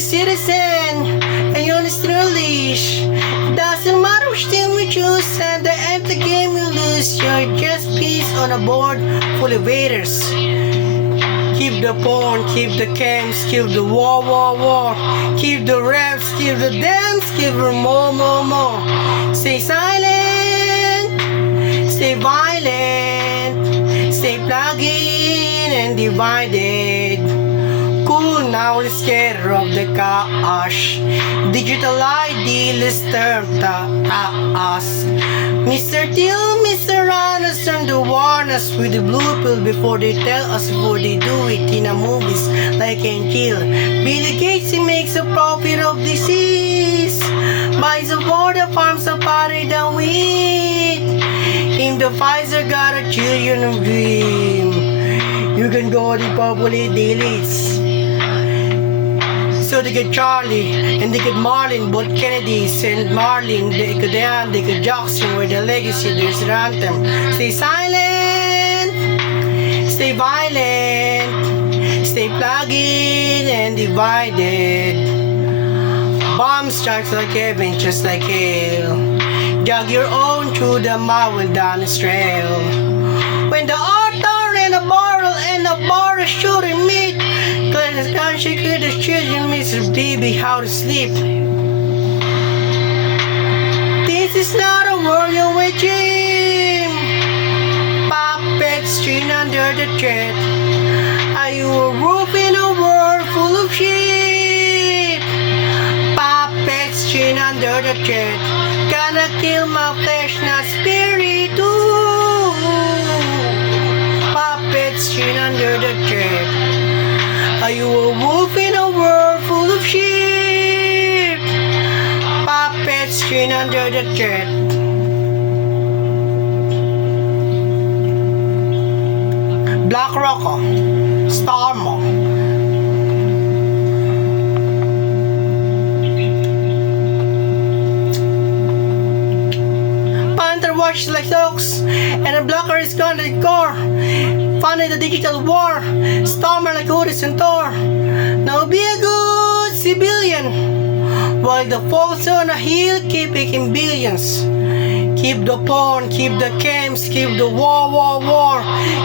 citizen, and you're stylish. Doesn't matter which team we choose, and the empty game you lose. You're just piece on a board full of waiters. Keep the porn, keep the cams, keep the war. Keep the reps, keep the dance, keep the more. Stay silent, stay violent, stay plugged in and divided. Cool now, let's get rid of the cash. Digital ID, let's turn to us. Mr. Till, Mr. Ranus, and the warners with the blue pill before they tell us before they do it in a movies like and kill. Bill Gates, he makes a profit of disease. Buys a border farms a party down with. Him the Pfizer got a trillion of dream. You can go depopulate the elites. So they get Charlie, and they get Marlin, both Kennedys and Marlin, they get Dan, they get Jackson, where the legacy, there's an anthem. Stay silent, stay violent, stay plugged in and divided. Bomb strikes like heaven, just like hell. Jog your own through the marvel down the trail. When the author and a barrel and a bar is shooting meat, Clarence country could the children Mr. Baby how to sleep. This is not a world you're waging. Puppets chained under the thread. Are you a roof in a world full of sheep? Puppets chained under the thread. Gonna kill my flesh, not spirit. Ooh. Puppets chained under the thread. Are you a wolf in a world full of sheep? Puppets chained under the thread. Black Rocco, Starmo. Panther watches like dogs, and a blocker is gone to the core. Funded the digital war, Stormer like Otis and Thor. Now be a good civilian, while the folks on a hill keep making billions. Keep the porn, keep the cams, keep the war.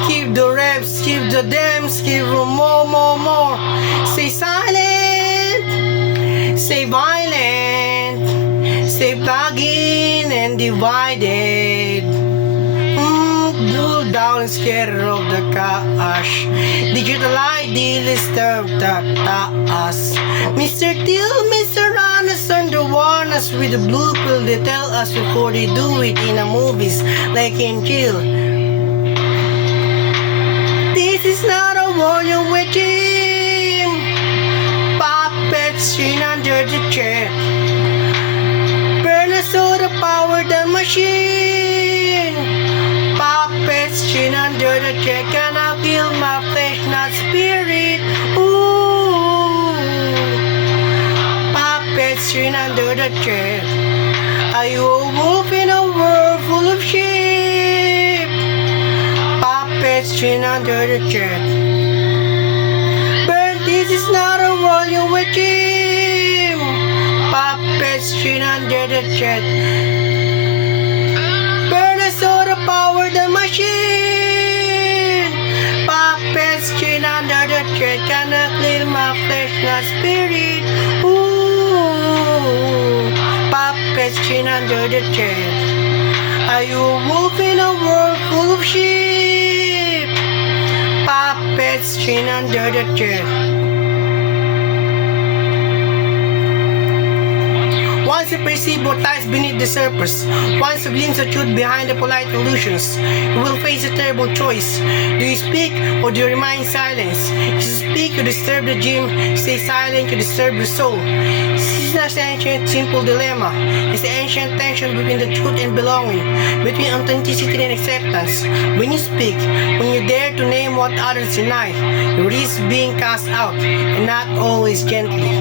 Keep the reps, keep the dams, keep the more. Stay silent, stay violent, stay plugged in and divided. Blue down and scared of the cash. Digital ID, let's turn to us. Mr. Till, Mr. Ranus, and the warners with the blue pill, they tell us before they do it in a movies like in Kill. This is not a war you're waging. Puppets chained under the chair. Burn us all the power the machine. Puppets chained under the chair. Gonna kill my flesh, not spirit. Ooh. Puppets chained under the chair. Are you a wolf in a world full of sheep? Puppets chained under the chair. But this is not a world you're waging. Puppets chained under the chair. Burn us all the power the machine. Puppets chained under the chair. Gonna clear my flesh, not spirit. Ooh. Puppets chained under the chair. Are you a wolf in a world full of sheep? Puppets chained under the chair. Once you perceive what lies beneath the surface, once you glimpse the truth behind the polite illusions, you will face a terrible choice. Do you speak or do you remain silent? If you speak, you disturb the dream. Stay silent, you disturb your soul. This is not an ancient, simple dilemma. It's the ancient tension between the truth and belonging, between authenticity and acceptance. When you speak, when you dare to name what others deny, you risk being cast out, and not always gently.